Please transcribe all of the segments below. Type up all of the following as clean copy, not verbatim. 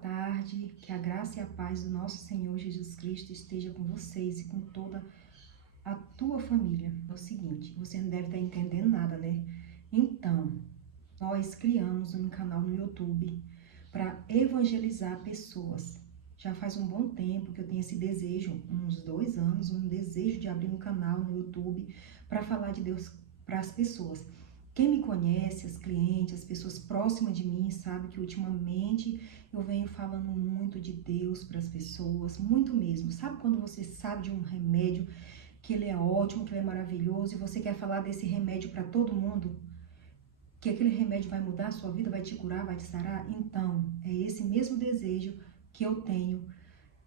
tarde, que a graça e a paz do nosso Senhor Jesus Cristo esteja com vocês e com toda a tua família. É o seguinte, você não deve estar entendendo nada, né? Então, nós criamos um canal no YouTube para evangelizar pessoas. Já faz um bom tempo que eu tenho esse desejo, uns 2 anos, um desejo de abrir um canal no YouTube para falar de Deus para as pessoas. Quem me conhece, as clientes, as pessoas próximas de mim, sabe que ultimamente eu venho falando muito de Deus para as pessoas, muito mesmo. Sabe quando você sabe de um remédio, que ele é ótimo, que ele é maravilhoso, e você quer falar desse remédio para todo mundo? Que aquele remédio vai mudar a sua vida, vai te curar, vai te sarar? Então, é esse mesmo desejo que eu tenho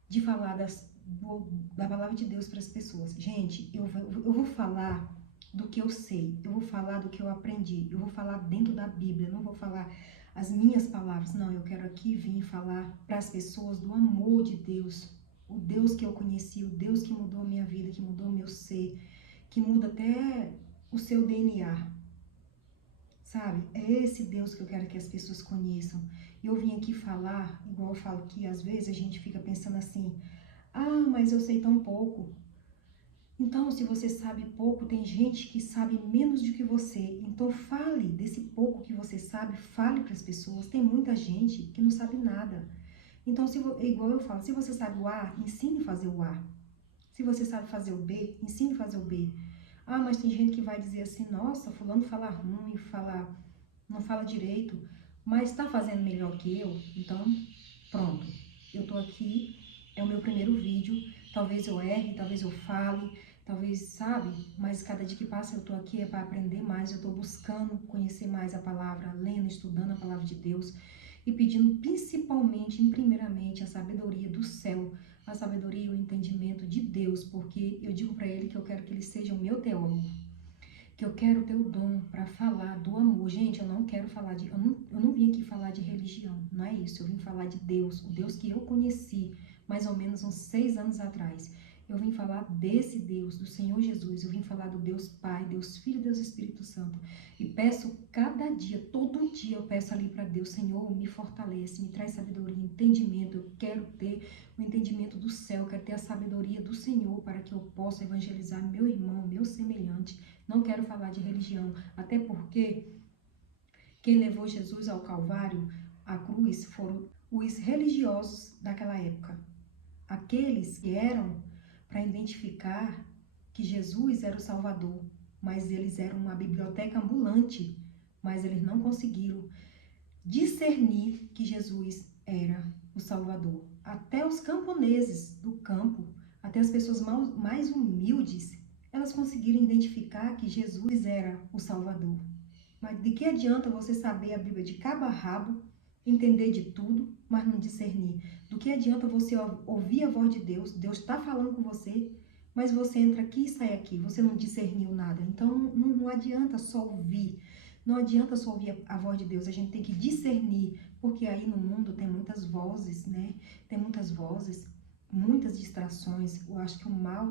de falar da palavra de Deus para as pessoas. Gente, eu vou falar do que eu sei, eu vou falar do que eu aprendi, eu vou falar dentro da Bíblia, não vou falar as minhas palavras, não, eu quero aqui vir falar para as pessoas do amor de Deus, o Deus que eu conheci, o Deus que mudou a minha vida, que mudou o meu ser, que muda até o seu DNA, sabe? É esse Deus que eu quero que as pessoas conheçam. E eu vim aqui falar, igual eu falo que às vezes a gente fica pensando assim, ah, mas eu sei tão pouco. Então, se você sabe pouco, tem gente que sabe menos do que você. Então, fale desse pouco que você sabe, fale para as pessoas. Tem muita gente que não sabe nada. Então, igual eu falo, se você sabe o A, ensine a fazer o A. Se você sabe fazer o B, ensine a fazer o B. Ah, mas tem gente que vai dizer assim, nossa, fulano fala ruim, não fala direito, mas está fazendo melhor que eu. Então, pronto. Eu tô aqui, é o meu primeiro vídeo. Talvez eu erre, talvez eu fale, talvez, sabe? Mas cada dia que passa eu tô aqui é para aprender mais. Eu tô buscando conhecer mais a palavra, lendo, estudando a palavra de Deus e pedindo principalmente, primeiramente, a sabedoria do céu, a sabedoria e o entendimento de Deus, porque eu digo para ele que eu quero que ele seja o meu teólogo, que eu quero ter o dom para falar do amor. Gente, eu não quero falar de... Eu não vim aqui falar de religião, não é isso. Eu vim falar de Deus, o Deus que eu conheci mais ou menos uns 6 anos atrás. Eu vim falar desse Deus, do Senhor Jesus. Eu vim falar do Deus Pai, Deus Filho, Deus Espírito Santo. E peço cada dia, todo dia eu peço ali para Deus, Senhor, me fortalece, me traz sabedoria, entendimento. Eu quero ter o entendimento do céu, eu quero ter a sabedoria do Senhor para que eu possa evangelizar meu irmão, meu semelhante. Não quero falar de religião, até porque quem levou Jesus ao Calvário, à cruz, foram os religiosos daquela época. Aqueles que eram para identificar que Jesus era o Salvador, mas eles eram uma biblioteca ambulante, mas eles não conseguiram discernir que Jesus era o Salvador. Até os camponeses do campo, até as pessoas mais humildes, elas conseguiram identificar que Jesus era o Salvador. Mas de que adianta você saber a Bíblia de cabo a rabo, entender de tudo, mas não discernir? Do que adianta você ouvir a voz de Deus, Deus está falando com você, mas você entra aqui e sai aqui, você não discerniu nada. Então não adianta só ouvir, não adianta só ouvir a voz de Deus, a gente tem que discernir, porque aí no mundo tem muitas vozes, né? Tem muitas vozes, muitas distrações. Eu acho que o mal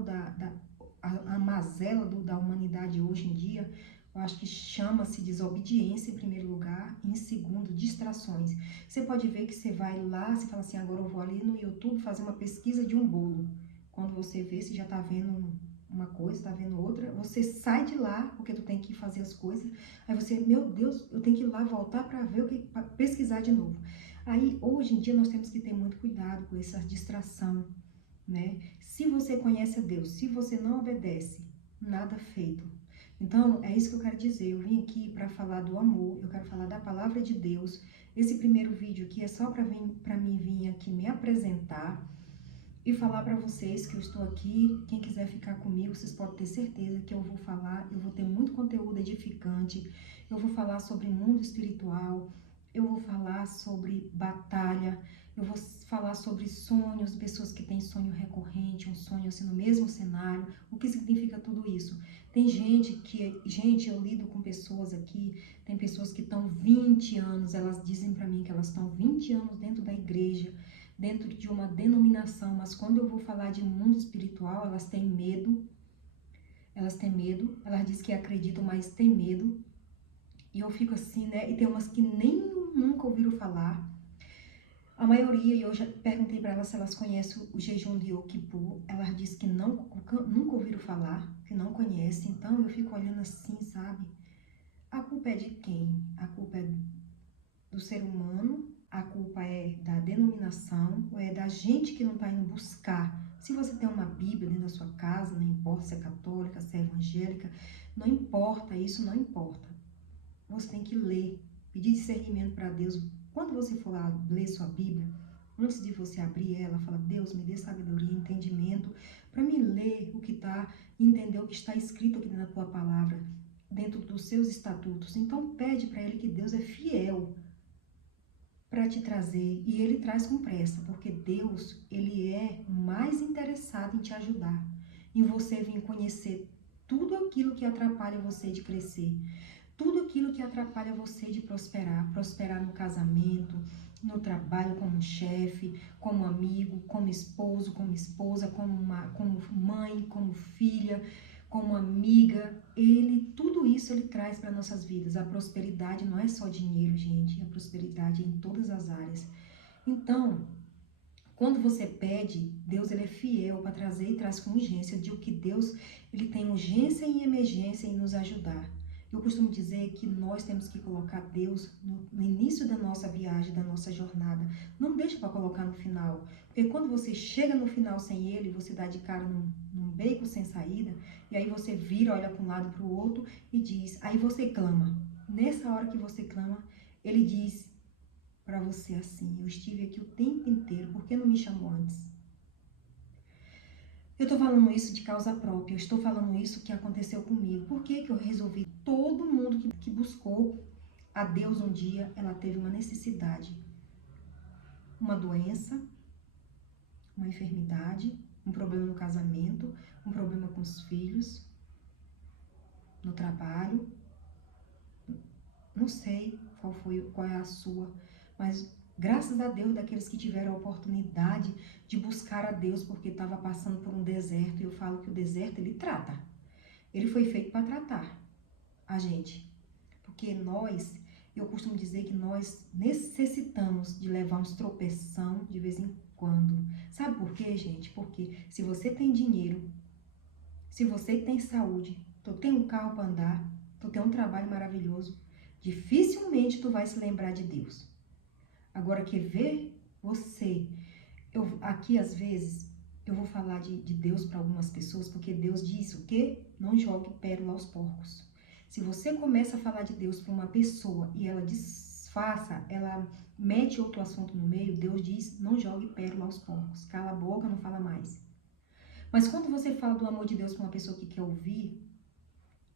a mazela da humanidade hoje em dia, eu acho que chama-se desobediência em primeiro lugar, e em segundo, distrações. Você pode ver que você vai lá, você fala assim, agora eu vou ali no YouTube fazer uma pesquisa de um bolo. Quando você vê, você já tá vendo uma coisa, tá vendo outra, você sai de lá, porque tu tem que fazer as coisas, aí você, meu Deus, eu tenho que ir lá voltar para ver pra pesquisar de novo. Aí, hoje em dia, nós temos que ter muito cuidado com essa distração, né? Se você conhece a Deus, se você não obedece, nada feito. Então, é isso que eu quero dizer. Eu vim aqui para falar do amor, eu quero falar da palavra de Deus. Esse primeiro vídeo aqui é só para mim vir aqui me apresentar e falar para vocês que eu estou aqui. Quem quiser ficar comigo, vocês podem ter certeza que eu vou falar, eu vou ter muito conteúdo edificante, eu vou falar sobre mundo espiritual, eu vou falar sobre batalha, eu vou falar sobre sonhos, pessoas que têm sonho recorrente, um sonho assim no mesmo cenário, o que significa tudo isso. Tem gente, eu lido com pessoas aqui, tem pessoas que estão 20 anos, elas dizem para mim que elas estão 20 anos dentro da igreja, dentro de uma denominação, mas quando eu vou falar de mundo espiritual, elas têm medo, elas dizem que acreditam, mas têm medo, e eu fico assim, né, e tem umas que nem nunca ouviram falar. A maioria, e eu já perguntei para elas se elas conhecem o jejum de Yom Kippur, elas dizem que nunca ouviram falar, que não conhecem. Então eu fico olhando assim, sabe? A culpa é de quem? A culpa é do ser humano? A culpa é da denominação? Ou é da gente que não está indo buscar? Se você tem uma Bíblia dentro da sua casa, não importa se é católica, se é evangélica, não importa, isso não importa. Você tem que ler, pedir discernimento para Deus. Quando você for lá ler sua Bíblia, antes de você abrir ela, fala: Deus, me dê sabedoria, entendimento, para me ler o que está, entender o que está escrito aqui na tua palavra, dentro dos seus estatutos. Então pede para Ele, que Deus é fiel para te trazer, e Ele traz com pressa, porque Deus, Ele é mais interessado em te ajudar, em você vir conhecer tudo aquilo que atrapalha você de crescer, tudo aquilo que atrapalha você de prosperar, prosperar no casamento, no trabalho, como chefe, como amigo, como esposo, como esposa, como mãe, como filha, como amiga. Tudo isso ele traz para nossas vidas. A prosperidade não é só dinheiro, gente. A prosperidade é em todas as áreas. Então, quando você pede, Deus ele é fiel para trazer e traz com urgência de o que Deus ele tem urgência e emergência em nos ajudar. Eu costumo dizer que nós temos que colocar Deus no início da nossa viagem, da nossa jornada. Não deixa para colocar no final. Porque quando você chega no final sem Ele, você dá de cara num beco sem saída, e aí você vira, olha para um lado para o outro e diz, aí você clama. Nessa hora que você clama, Ele diz para você assim: eu estive aqui o tempo inteiro, por que não me chamou antes? Eu estou falando isso de causa própria, eu estou falando isso que aconteceu comigo. Por que que eu resolvi? Todo mundo que buscou a Deus um dia, ela teve uma necessidade, uma doença, uma enfermidade, um problema no casamento, um problema com os filhos, no trabalho. Não sei qual é a sua, mas graças a Deus daqueles que tiveram a oportunidade de buscar a Deus porque estava passando por um deserto. E eu falo que o deserto ele trata. Ele foi feito para tratar a gente. Porque eu costumo dizer que nós necessitamos de levar uns tropeção de vez em quando. Sabe por quê, gente? Porque se você tem dinheiro, se você tem saúde, tu tem um carro para andar, tu tem um trabalho maravilhoso, dificilmente tu vai se lembrar de Deus. Agora, quer ver você? Aqui, às vezes, eu vou falar de Deus para algumas pessoas, porque Deus diz o quê? Não jogue pérola aos porcos. Se você começa a falar de Deus para uma pessoa e ela disfarça, ela mete outro assunto no meio, Deus diz, não jogue pérola aos porcos. Cala a boca, não fala mais. Mas quando você fala do amor de Deus para uma pessoa que quer ouvir,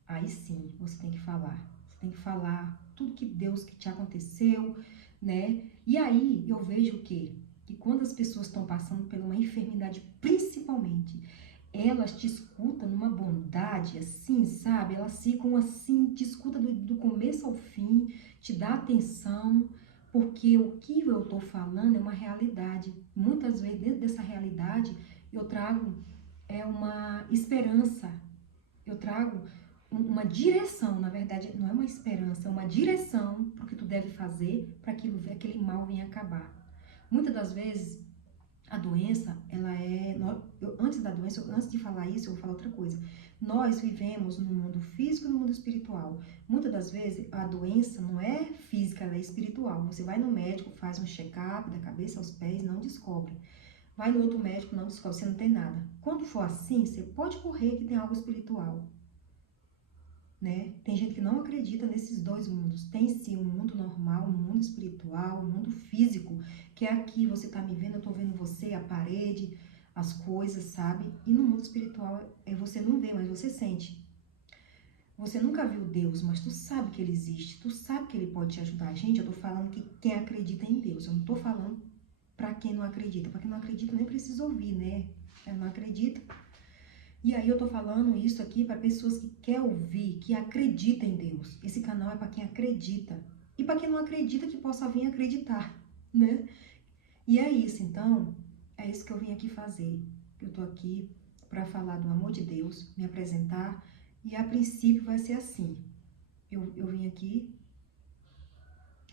aí sim, você tem que falar. Você tem que falar tudo que Deus que te aconteceu, né? E aí eu vejo o quê? Que quando as pessoas estão passando por uma enfermidade, principalmente, elas te escutam numa bondade, assim, sabe? Elas ficam assim, te escutam do começo ao fim, te dá atenção, porque o que eu tô falando é uma realidade. Muitas vezes, dentro dessa realidade, eu trago uma esperança, eu trago uma direção, na verdade, não é uma esperança, é uma direção para o que tu deve fazer para aquele mal venha acabar. Muitas das vezes, a doença, antes de falar isso, eu vou falar outra coisa. Nós vivemos no mundo físico e no mundo espiritual. Muitas das vezes, a doença não é física, ela é espiritual. Você vai no médico, faz um check-up da cabeça aos pés, não descobre. Vai no outro médico, não descobre, você não tem nada. Quando for assim, você pode correr que tem algo espiritual. Né? Tem gente que não acredita nesses dois mundos. Tem sim um mundo normal, um mundo espiritual, um mundo físico, que é aqui, você tá me vendo, eu tô vendo você, a parede, as coisas, sabe? E no mundo espiritual, você não vê, mas você sente. Você nunca viu Deus, mas tu sabe que Ele existe, tu sabe que Ele pode te ajudar. Gente, eu tô falando que quem acredita em Deus, eu não tô falando pra quem não acredita. Pra quem não acredita, nem precisa ouvir, né? Eu não acredito. E aí eu tô falando isso aqui para pessoas que querem ouvir, que acreditam em Deus. Esse canal é para quem acredita. E para quem não acredita, que possa vir acreditar, né? E é isso, então, é isso que eu vim aqui fazer. Eu tô aqui para falar do amor de Deus, me apresentar, e a princípio vai ser assim. Eu vim aqui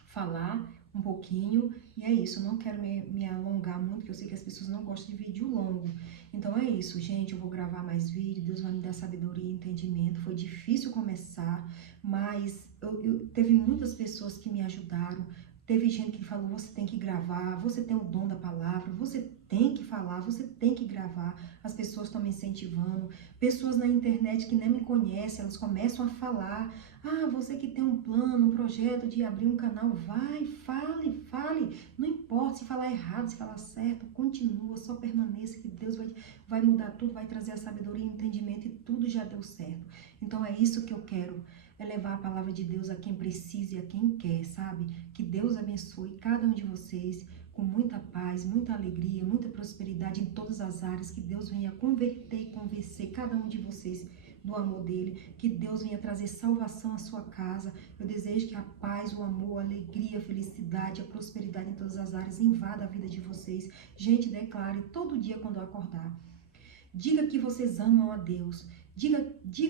falar um pouquinho, e é isso. Eu não quero me alongar muito, porque eu sei que as pessoas não gostam de vídeo longo. Então é isso, gente. Eu vou gravar mais vídeo, Deus vai me dar sabedoria e entendimento. Foi difícil começar, mas teve muitas pessoas que me ajudaram. Teve gente que falou, você tem que gravar, você tem o dom da palavra, você tem que falar, você tem que gravar. As pessoas estão me incentivando. Pessoas na internet que nem me conhecem, elas começam a falar. Ah, você que tem um plano, um projeto de abrir um canal, vai, fale. Não importa se falar errado, se falar certo, continua, só permaneça que Deus vai mudar tudo, vai trazer a sabedoria e o entendimento e tudo já deu certo. Então é isso que eu quero, é levar a palavra de Deus a quem precisa e a quem quer, sabe? Que Deus abençoe cada um de vocês com muita paz, muita alegria, muita prosperidade em todas as áreas, que Deus venha converter e convencer cada um de vocês do amor dele, que Deus venha trazer salvação à sua casa. Eu desejo que a paz, o amor, a alegria, a felicidade, a prosperidade em todas as áreas invada a vida de vocês. Gente, declare todo dia quando eu acordar. Diga que vocês amam a Deus. Diga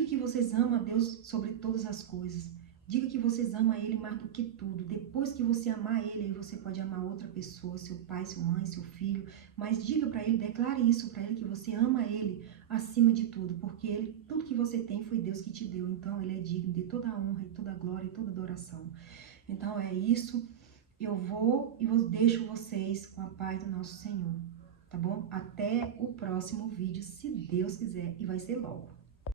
que vocês amam a Deus sobre todas as coisas. Diga que vocês amam a Ele mais do que tudo. Depois que você amar Ele, aí você pode amar outra pessoa, seu pai, sua mãe, seu filho. Mas diga para Ele, declare isso para Ele, que você ama Ele acima de tudo. Porque Ele, tudo que você tem foi Deus que te deu. Então Ele é digno de toda a honra, e toda a glória e toda a adoração. Então é isso. Eu vou e deixo vocês com a paz do nosso Senhor. Tá bom? Até o próximo vídeo, se Deus quiser, e vai ser logo.